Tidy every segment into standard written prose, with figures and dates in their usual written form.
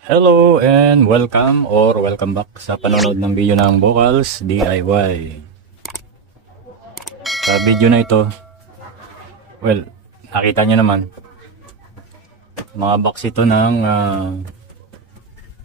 Hello and welcome back sa panonood ng video ng Vocals DIY. Sa video na ito, nakita nyo naman, mga box ito ng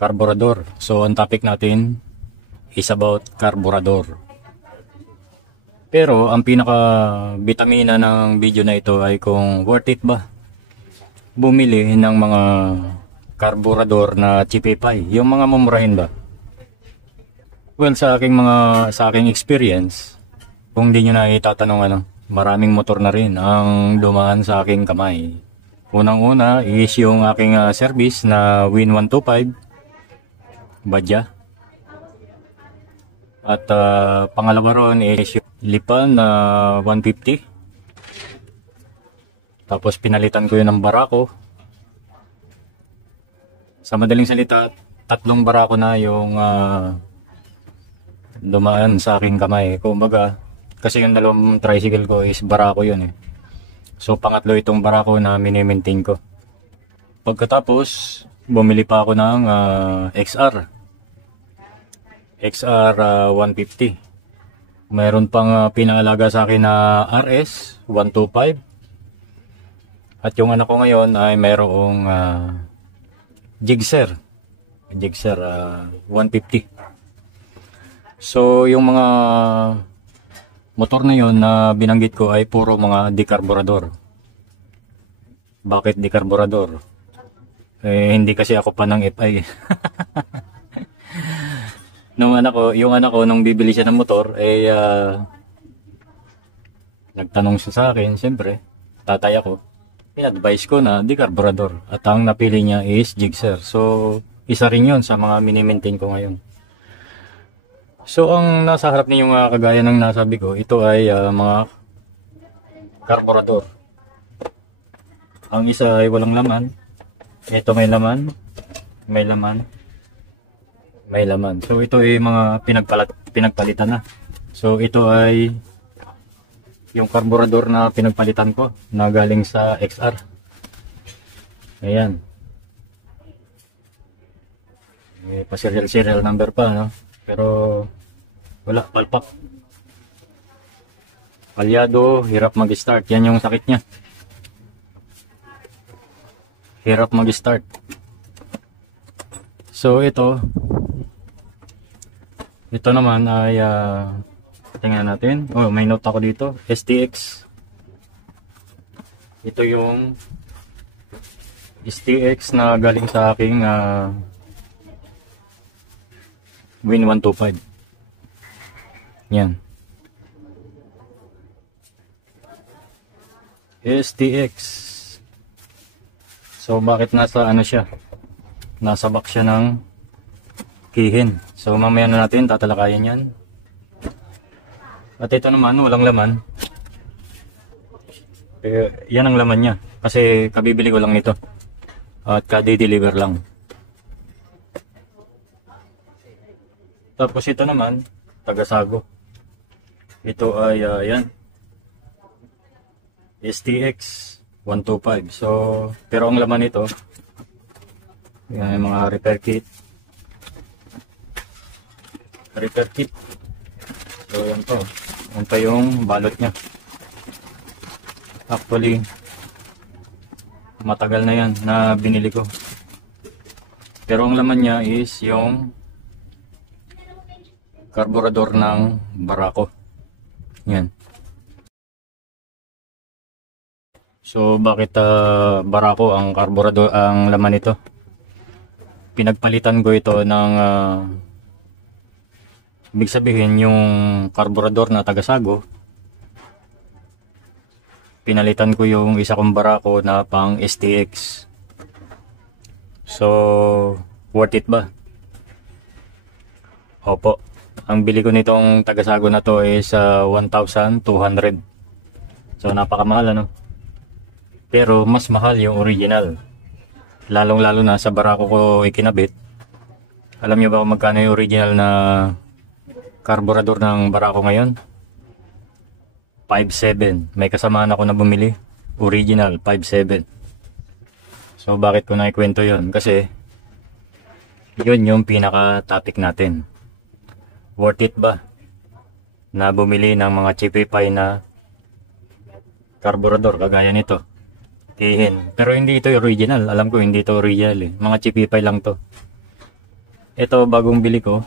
carburetor. So ang topic natin is about carburetor. Pero ang pinaka bitamina ng video na ito ay kung worth it ba bumili ng mga carburetor na chipipay, yung mga mumurahin ba? Sa aking experience, kung di nyo na itatanong maraming motor na rin ang dumaan sa aking kamay. Unang-una is yung aking service na Win 125 Badya. At pangalawa ron is yung Lipan na 150. Tapos pinalitan ko yun ng Barako. Sa madaling salita, 3 barako na yung dumaan sa aking kamay. Kumbaga, kasi yung 2 tricycle ko is barako yun eh. So pangatlo itong barako na mini-maintain ko. Pagkatapos, bumili pa ako ng XR 150. Mayroon pang pinaalaga sa akin na RS 125. At yung anak ko ngayon ay mayroong Gixxer 150. So yung mga motor na yun na binanggit ko ay puro mga decarburador. Bakit decarburador? Hindi kasi ako pa ng FI. Yung anak ko nung bibili siya ng motor nagtanong siya sa akin, siyempre tatay ako. In-advise ko na decarburador at ang napili niya is Gixxer. So isa rin yun sa mga mini-maintain ko ngayon. So ang nasa harap niyo kagaya ng nasabi ko, ito ay mga carburetor. Ang isa ay walang laman. Ito may laman. May laman. May laman. So ito ay mga pinagpalitan na. So ito ay yung carburetor na pinagpalitan ko na galing sa XR. Ayan. May pa-serial number pa, no? Pero wala, palpak. Palyado, hirap mag-start. Yan yung sakit niya. Hirap mag-start. So ito naman ay tingnan natin. May note ako dito. STX. Ito yung STX na galing sa aking Win 125. Yan. STX. So bakit nasa siya? Nasa box siya ng kihin. So mamaya na natin tatalakayin yan. At ito naman, walang laman. Yan ang laman niya. Kasi kabibili ko lang nito. At kadi-deliver lang. Tapos ito naman, tagasago. Ito ay, yan. STX 125. So, pero ang laman nito, yan yung mga repair kit. Repair kit. So, yan to. Yan pa yung balot niya. Actually, matagal na yan na binili ko. Pero ang laman niya is yung carburetor ng Barako. Yan. So bakit Barako ang carburetor ang laman nito? Pinagpalitan ko ito ng ibig sabihin yung carburetor na tagasago, pinalitan ko yung isa kong Barako na pang STX. So worth it ba? Opo. Ang bili ko nitong tagasago na to is 1,200. So napakamahal Pero mas mahal yung original. Lalong-lalo na sa Barako ko ikinabit. Alam niyo ba kung magkano yung original na carburetor ng Barako ngayon? 5,700. May kasamaan ako na bumili. Original, 5,700. So bakit ko naikwento yon? Kasi Yun yung pinaka-topic natin. Worth it ba na bumili ng mga Chipify na karburador kagaya nito? Kihin. Pero hindi ito original. Alam ko hindi ito original eh. Mga Chipify lang to. Ito bagong bili ko.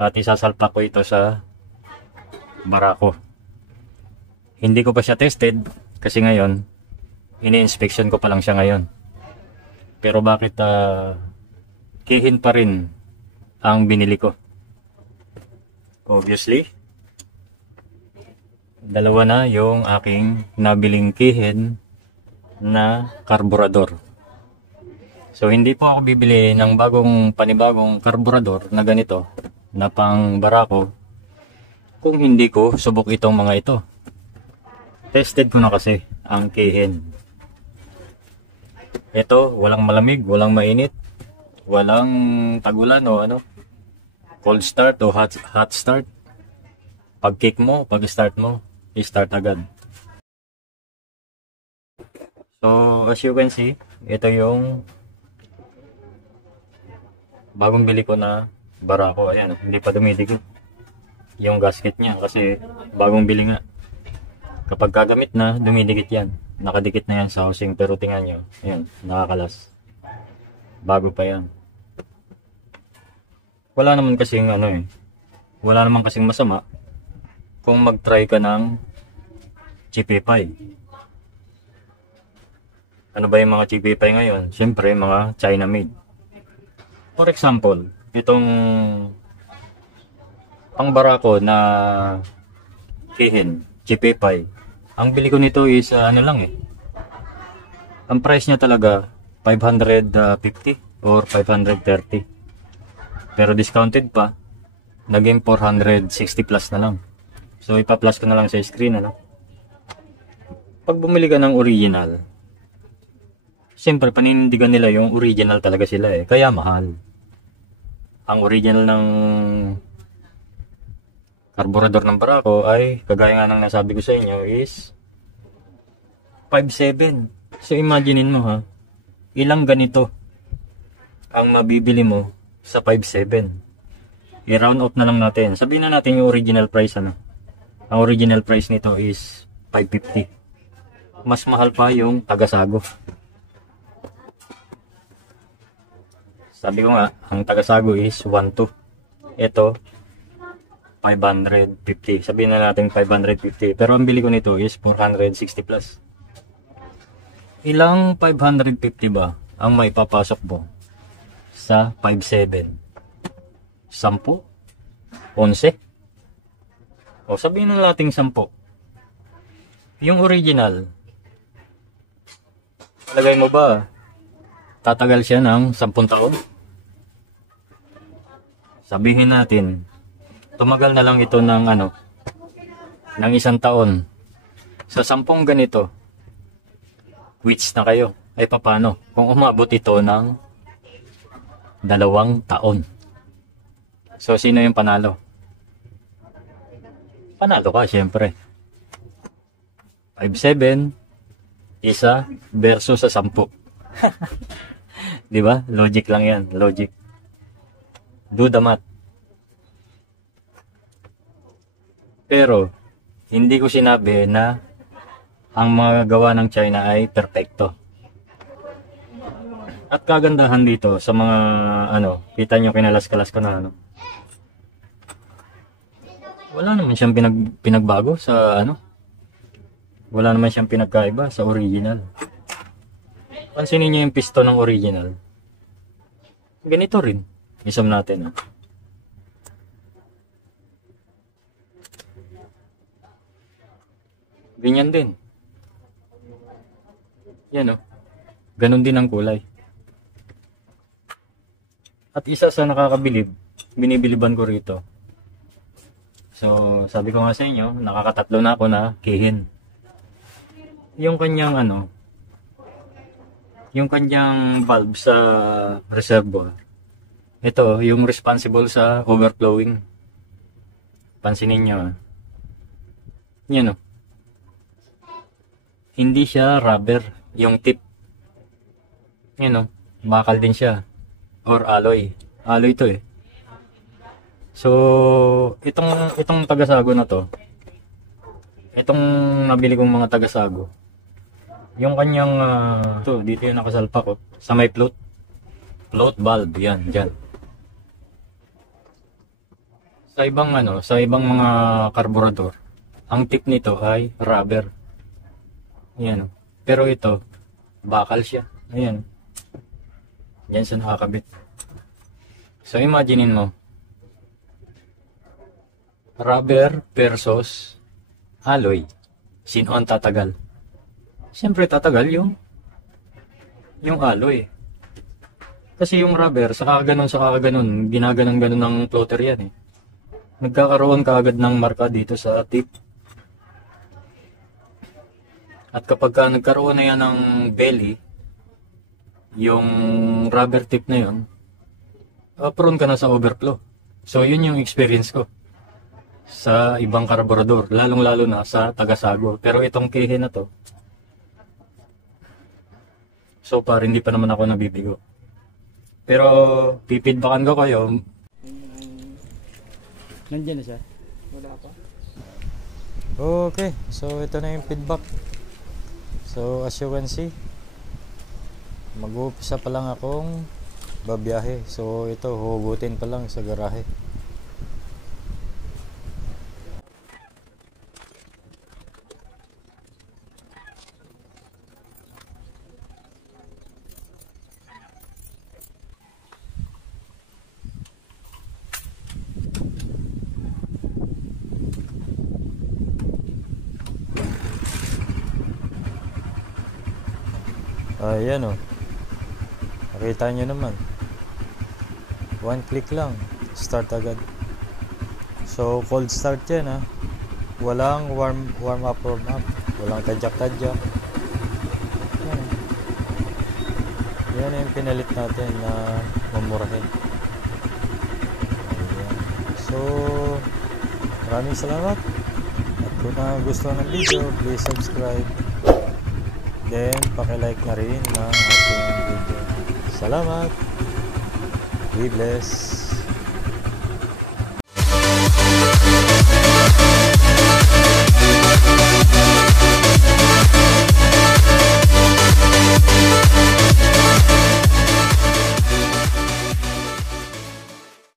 At isasalpak ko ito sa barako. Hindi ko pa siya tested kasi ngayon ini-inspection ko pa lang siya ngayon. Pero bakit kihin pa rin ang binili ko? Obviously, dalawa na yung aking nabiling kihin na karburador. So hindi po ako bibili ng panibagong karburador na ganito na pang barako kung hindi ko subok itong mga ito. Tested ko na kasi ang kihin. Ito, walang malamig, walang mainit, walang tagulan o cold start o hot start. Pag kick mo, pag start mo, i-start agad. So, as you can see, ito yung bagong bili ko na barako. Ayan, hindi pa dumidikit yung gasket niya kasi bagong bili nga. Kapag kagamit na, dumidikit yan. Nakadikit na yan sa housing, pero tingnan nyo, ayan, nakakalas. Bago pa yan. Wala naman kasing wala naman kasing masama kung mag-try ka ng Chipify. Ano ba yung mga Chipify ngayon? Siyempre, mga China made. For example, itong pangbarako na kihin, Chipify. Ang bili ko nito is ang price niya talaga 550 or 530. Pero discounted pa, naging 460 plus na lang. So ipa-plus ko na lang sa screen Pag bumili ka ng original, siyempre paninindigan nila yung original talaga sila kaya mahal. Ang original ng karburador ng barako ay kagaya nga ng nasabi ko sa inyo is 5.7. So imaginein mo ilang ganito ang mabibili mo sa 5.7. I-round off na lang natin. Sabihin na natin yung original price Ang original price nito is 550. Mas mahal pa yung tagasago. Sabi ko nga, ang tagasago is 1.2. Ito 550. Sabihin na natin 550. Pero ang bili ko nito is 460 plus. Ilang 550 ba ang may papasok mo sa 5.7? 10? 11? O sabihin na natin 10. Yung original, palagay mo ba tatagal siya ng 10 taon? Sabihin natin tumagal na lang ito ng ng 1 taon. Sa 10 ganito, which na kayo? Ay paano kung umabot ito ng 2 taon? So sino yung panalo? Panalo ka syempre. 5.7 isa versus sa 10. Di ba? Logic lang yan, logic. Do the math. Pero, hindi ko sinabi na ang mga gawa ng China ay perfecto. At kagandahan dito sa mga kita nyo kinalas-kalas ko na wala naman siyang pinagbago sa wala naman siyang pinagkaiba sa original. Pansinin nyo yung piston ng original. Ganito rin. Isam natin ganyan din. Yan Ganon din ang kulay. At isa sa nakakabilib, binibiliban ko rito. So, sabi ko nga sa inyo, nakakatatlo na ako na kihin. Yung kanyang yung kanyang valve sa reservoir. Ito, yung responsible sa overflowing. Pansinin nyo Yan Hindi siya rubber, yung tip. Bakal din siya. or alloy. Alloy to eh. So, itong tagasago na to, itong nabili kong mga tagasago, yung kanyang, dito yung nakasalpa ko, sa may float valve, yan, dyan. Sa ibang mga karburador, ang tip nito ay rubber. Ayan. Pero ito, bakal siya. Ayan. Yan sa nakakabit. So, imaginein mo, rubber versus alloy. Sino ang tatagal? Siyempre tatagal yung alloy. Kasi yung rubber, sa kaganon, ginaganon-ganon ng floater yan eh. Nagkakaroon kaagad ng marka dito sa tip. At kapag nagkaroon na yan ng belly, yung rubber tip na yun, prone ka na sa overflow. So yun yung experience ko sa ibang karburador, lalong-lalo na sa tagasago. Pero itong kihe na to, so far hindi pa naman ako nabibigo. Pero pipidbackan ko kayo. Nandiyan na siya? Wala pa. Okay, so ito na yung feedback. So as you can see, mag-uumpisa pa lang akong babiyahe. So ito, hugutin pa lang sa garahe. Ayan o. Nakita nyo naman. One click lang. Start agad. So, cold start yan ha. Walang warm up. Walang tadyak-tadyak. Yan yung pinalit natin na mamurahin. Ayan. So, maraming salamat. At kung gusto ng video, please subscribe. Then, paki-like na rin ng ating video. Salamat. Be blessed.